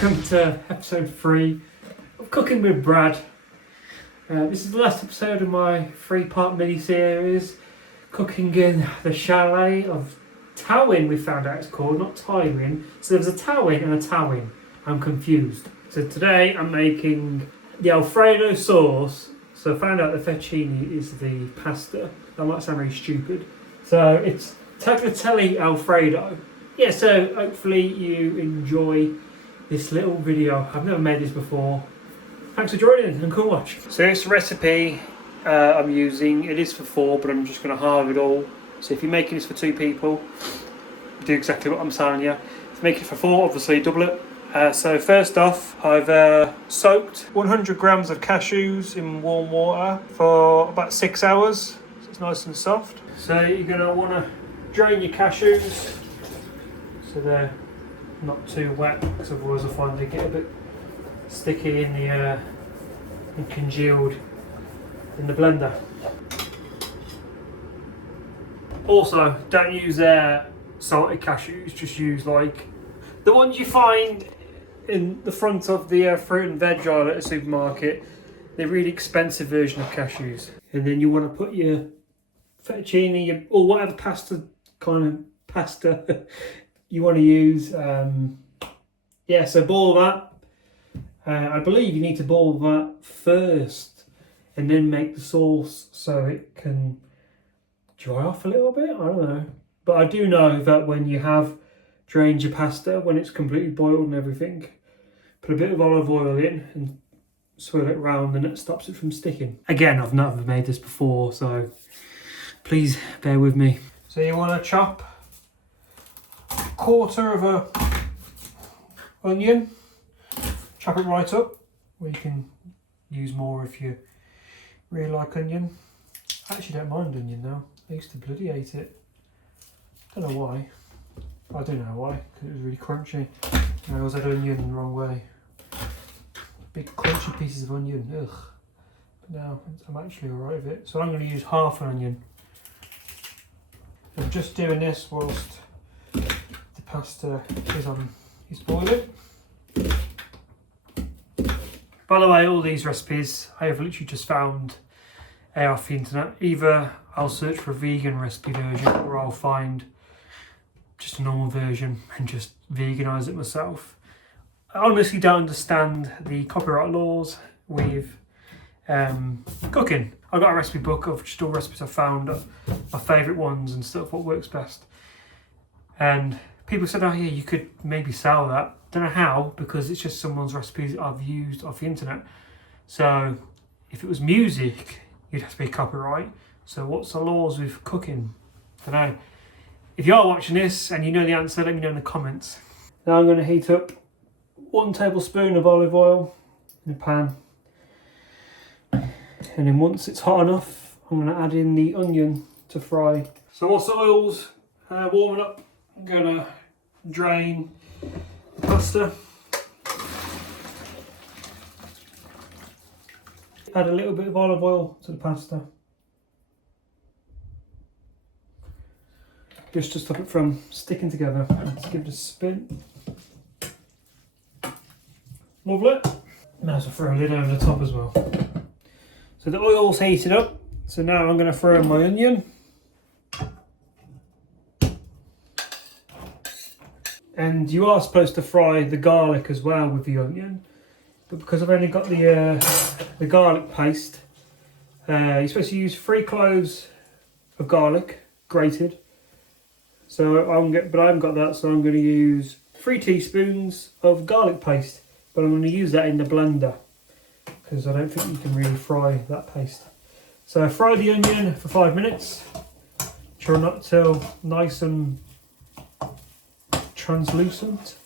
welcome to episode 3 of Cooking with Brad. This is the last episode of my 3-part mini-series, cooking in the chalet of Towin, we found out it's called, not Tywin. So there's a Towin and a Towin. I'm confused. So today I'm making the Alfredo sauce. So I found out the fettuccine is the pasta. That might sound very stupid. So it's tagliatelle Alfredo. Yeah, so hopefully you enjoy this little video. I've never made this before. Thanks for joining and cool watch. So this recipe I'm using, it is for 4, but I'm just going to halve it all. So if you're making this for 2 people, do exactly what I'm telling you. If you make it for 4, obviously double it. So first off, I've soaked 100 grams of cashews in warm water for about 6 hours. So it's nice and soft. So you're going to want to drain your cashews so they're not too wet, because otherwise I find they get a bit sticky in the and congealed in the blender. Also, don't use salted cashews, just use like the ones you find in the front of the fruit and veg aisle at a supermarket. They're really expensive version of cashews. And then you want to put your fettuccine or whatever pasta you want to use. Yeah, so boil that. I believe you need to boil that first and then make the sauce so it can dry off a little bit. I don't know. But I do know that when you have drained your pasta, when it's completely boiled and everything, put a bit of olive oil in and swirl it round and it stops it from sticking. Again, I've never made this before, so please bear with me. So you want to chop a quarter of a onion, chop it right up, or you can use more if you really like onion. I actually don't mind onion now. I used to bloody hate it. Don't know why. I don't know why, because it was really crunchy. And I always had onion the wrong way. Big crunchy pieces of onion, ugh. But now I'm actually alright with it. So I'm going to use half an onion. I'm just doing this whilst the pasta is boiling. By the way, all these recipes I have literally just found off the internet. Either I'll search for a vegan recipe version or I'll find just a normal version and just veganise it myself. I honestly don't understand the copyright laws with cooking. I've got a recipe book of just all recipes I've found, my favourite ones and stuff, what works best. And people said, oh yeah, you could maybe sell that. Don't know how, because it's just someone's recipes I've used off the internet. So if it was music, you'd have to be copyright. So what's the laws with cooking? I don't know. If you are watching this and you know the answer, let me know in the comments. Now I'm going to heat up 1 tablespoon of olive oil in a pan. And then once it's hot enough, I'm going to add in the onion to fry. So whilst the oil's warming up, I'm going to drain the pasta. Add a little bit of olive oil to the pasta. Just to stop it from sticking together. Let's give it a spin. Lovely. Might as well throw a lid over the top as well. So the oil's heated up. So now I'm going to throw in my onion. And you are supposed to fry the garlic as well with the onion. But because I've only got the garlic paste, you're supposed to use 3 cloves of garlic, grated. So I haven't got that, so I'm going to use 3 teaspoons of garlic paste. But I'm going to use that in the blender, because I don't think you can really fry that paste. So I fry the onion for 5 minutes. Try not till nice and translucent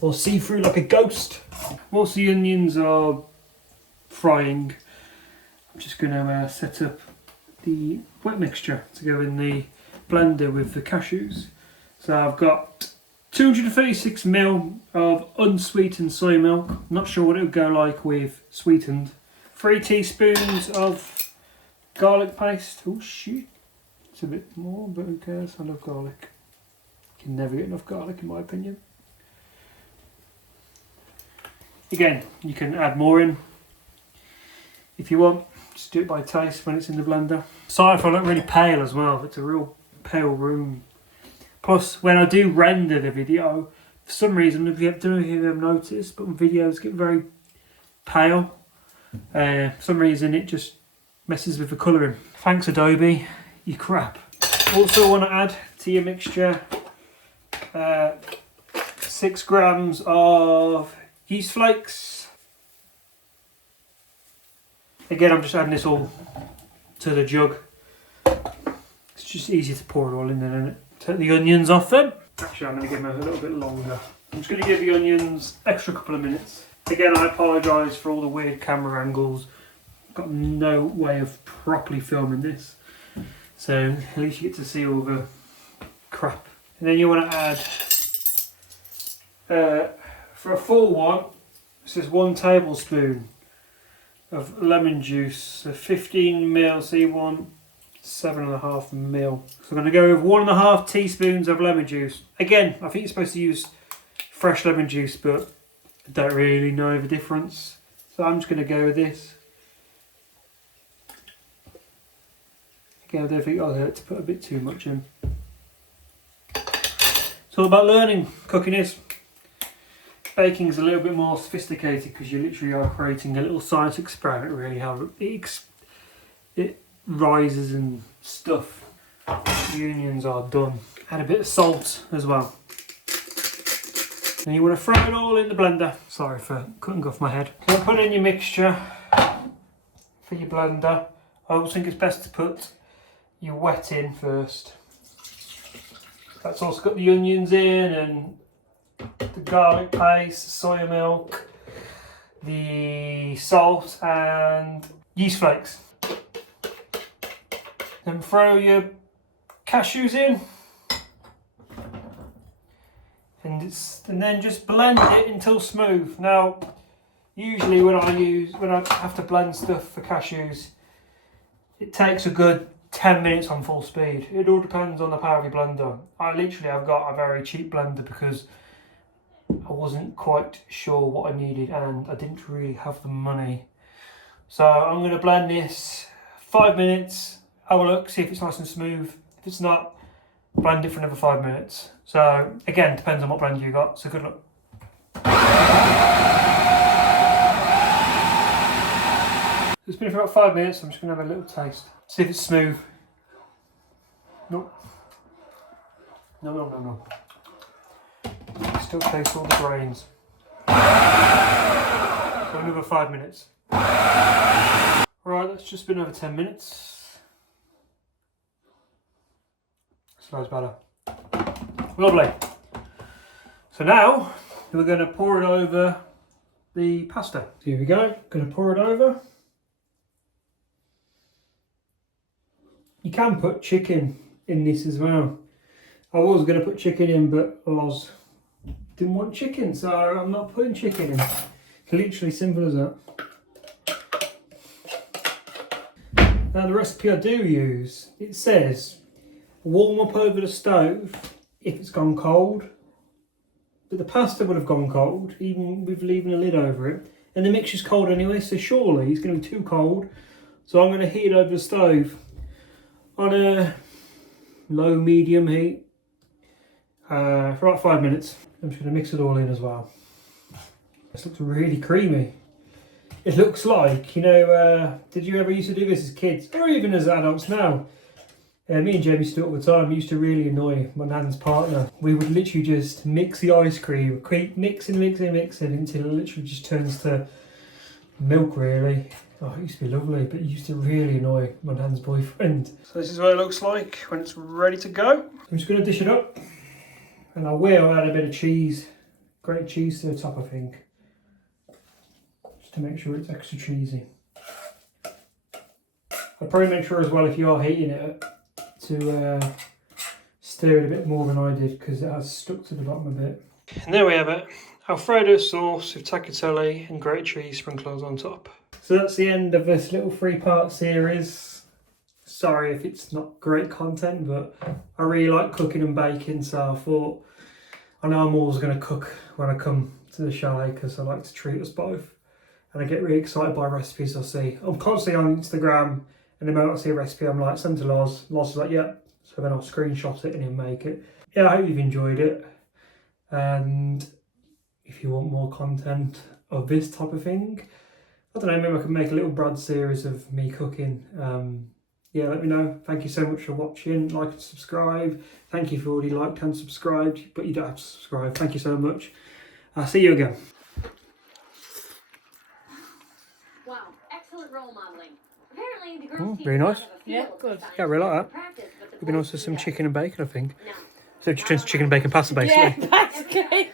or see through like a ghost. Whilst the onions are frying, I'm just going to set up the wet mixture to go in the blender with the cashews. So I've got 236 ml of unsweetened soy milk. Not sure what it would go like with sweetened. 3 teaspoons of garlic paste. Oh shit, it's a bit more, but who cares? I love garlic. You can never get enough garlic in my opinion. Again, you can add more in if you want. Just do it by taste when it's in the blender. Sorry if I look really pale as well. It's a real pale room. Plus, when I do render the video, for some reason, I don't know if you've noticed, but videos get very pale. For some reason, it just messes with the colouring. Thanks, Adobe. You crap. Also want to add to your mixture 6 grams of yeast flakes. Again, I'm just adding this all to the jug. It's just easier to pour it all in there, isn't it? Take the onions off them. Actually, I'm going to give them a little bit longer. I'm just going to give the onions extra couple of minutes. Again, I apologise for all the weird camera angles. Got no way of properly filming this. So at least you get to see all the crap. And then you want to add, for a full one, this is 1 tablespoon of lemon juice. So 15 ml, so you want 7.5 ml. So I'm going to go with 1.5 teaspoons of lemon juice. Again, I think you're supposed to use fresh lemon juice, but I don't really know the difference. So I'm just going to go with this. Again, I don't think I'll hurt to put a bit too much in. It's all about learning. Cooking is. Baking is a little bit more sophisticated because you literally are creating a little science experiment, really, how it rises and stuff. The onions are done. Add a bit of salt as well. And you want to throw it all in the blender. Sorry for cutting off my head. So put in your mixture for your blender. I always think it's best to put your wet in first. That's also got the onions in and the garlic paste, soya milk, the salt and yeast flakes. Then throw your cashews in. And then just blend it until smooth. Now, usually when I have to blend stuff for cashews, it takes a good 10 minutes on full speed. It all depends on the power of your blender. I've got a very cheap blender because I wasn't quite sure what I needed and I didn't really have the money. So I'm going to blend this 5 minutes, have a look, see if it's nice and smooth. If it's not, blend it for another 5 minutes. So again, depends on what blender you got, so good luck. It's been for about 5 minutes, I'm just going to have a little taste. See if it's smooth. Nope. No. Still taste all the grains. So another 5 minutes. Right, that's just been over 10 minutes. Smells better. Lovely. So now we're going to pour it over the pasta. Here we go. Going to pour it over. You can put chicken in this as well. I was going to put chicken in, but Loz didn't want chicken, so I'm not putting chicken in. Literally simple as that. Now the recipe I do use, it says warm up over the stove if it's gone cold. But the pasta would have gone cold, even with leaving a lid over it. And the mixture's cold anyway, so surely it's going to be too cold. So I'm going to heat it over the stove on a low medium heat for about 5 minutes. I'm just going to mix it all in as well. This looks really creamy. It looks like, you know, did you ever used to do this as kids or even as adults now? Me and Jamie used to do it all the time. We used to really annoy my nan's partner. We would literally just mix the ice cream, keep mixing until it literally just turns to milk, really. Oh, it used to be lovely, but it used to really annoy my nan's boyfriend. So this is what it looks like when it's ready to go. I'm just going to dish it up, and I will add a bit of cheese, grated cheese to the top, I think, just to make sure it's extra cheesy. I'd probably make sure as well, if you are heating it, to stir it a bit more than I did, because it has stuck to the bottom a bit. And there we have it, Alfredo sauce with tagliatelle and grated cheese sprinkled on top. So that's the end of this little 3-part series. Sorry if it's not great content, but I really like cooking and baking, so I thought, I know I'm always going to cook when I come to the chalet because I like to treat us both. And I get really excited by recipes I see. I'm constantly on Instagram, and the moment I see a recipe, I'm like, send to Loz. Loz is like, yeah. So then I'll screenshot it and he'll make it. Yeah, I hope you've enjoyed it. And if you want more content of this type of thing, I don't know, maybe I can make a little Brad series of me cooking. Yeah, let me know. Thank you so much for watching. Like and subscribe. Thank you for already liked and subscribed, but you don't have to subscribe. Thank you so much. I'll see you again. Wow, excellent role modeling. Apparently the girls' team very nice. Yeah, good. Yeah, I really like that. It'd be nice with some chicken and bacon, I think. So just chicken and bacon pasta, basically. Yeah, basically.